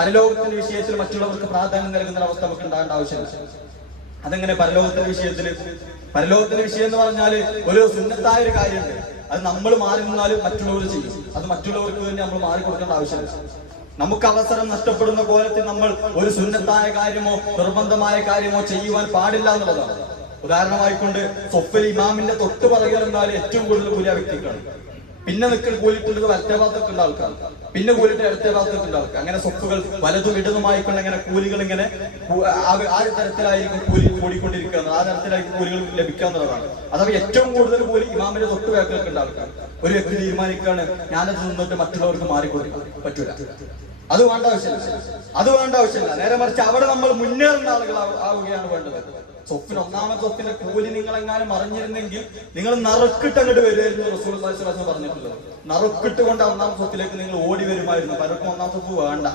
പരലോകത്തിന്റെ വിഷയത്തിൽ മറ്റുള്ളവർക്ക് പ്രാധാന്യം നൽകുന്ന അവസ്ഥ നമുക്ക് ഉണ്ടാകേണ്ട ആവശ്യമില്ല. അതെങ്ങനെ പരലോകത്തിന്റെ വിഷയത്തിൽ? പരലോകത്തിന്റെ വിഷയം എന്ന് പറഞ്ഞാൽ ഒരു സുന്നത്തായ ഒരു കാര്യമുണ്ട്. അത് നമ്മൾ മാറി നിന്നാലും മറ്റുള്ളവർ ചെയ്യും. അത് മറ്റുള്ളവർക്ക് വേണ്ടി നമ്മൾ മാറി കൊടുക്കേണ്ട ആവശ്യമില്ല. നമുക്ക് അവസരം നഷ്ടപ്പെടുന്ന കോലത്തിൽ നമ്മൾ ഒരു സുന്നത്തായ കാര്യമോ നിർബന്ധമായ കാര്യമോ ചെയ്യുവാൻ പാടില്ല എന്നുള്ളതാണ്. ഉദാഹരണമായിക്കൊണ്ട് സൊഫൽ ഇമാമിന്റെ തൊട്ട് പറയുക എന്നാൽ ഏറ്റവും കൂടുതൽ കൂലിയ വ്യക്തികളാണ് പിന്നെ നിൽക്കൽ വലത്തെ ഭാഗത്തൊക്കെ ആൾക്കാർ. പിന്നെ കൂലിട്ട് അടുത്ത യഥാർത്ഥത്തിൽ അങ്ങനെ സ്വത്തുകൾ വലതും ഇടതുമായിക്കൊണ്ട് ഇങ്ങനെ കൂലികൾ ഇങ്ങനെ ആ തരത്തിലായിരിക്കും കൂലി കൂടിക്കൊണ്ടിരിക്കുന്നത് ആ തരത്തിലായിരിക്കും കൂലികൾ ലഭിക്കുക എന്നുള്ളതാണ്. അഥവാ ഏറ്റവും കൂടുതൽ കൂലി ഇമാമിന്റെ തൊട്ട് വേക്കലൊക്കെ ഉണ്ട് ആൾക്കാർ. ഒരു വ്യക്തി തീരുമാനിക്കുകയാണ് ഞാനത് നിന്നിട്ട് മറ്റുള്ളവർക്ക് മാറിക്കൊടുക്കാൻ പറ്റൂല. അത് വേണ്ട ആവശ്യമില്ല. അത് വേണ്ട ആവശ്യമില്ല. നേരെ മറിച്ച് അവിടെ നമ്മൾ മുന്നേറുന്ന ആളുകൾ ആവുകയാണ് വേണ്ടത്. സ്വപ്പിന് ഒന്നാമത്തെ സ്വപ്പിന്റെ കൂലി നിങ്ങൾ എങ്ങാനും മറിഞ്ഞിരുന്നെങ്കിൽ നിങ്ങൾ നറുക്കിട്ട് അങ്ങോട്ട് വരുമായിരുന്നു റസൂൽ പറഞ്ഞിട്ടുള്ളത്. നറുക്കിട്ട് കൊണ്ട് ഒന്നാമത്തെ സ്വത്തിലേക്ക് നിങ്ങൾ ഓടി വരുമായിരുന്നു. പലർക്കും ഒന്നാം സ്വപ്പ് വേണ്ട.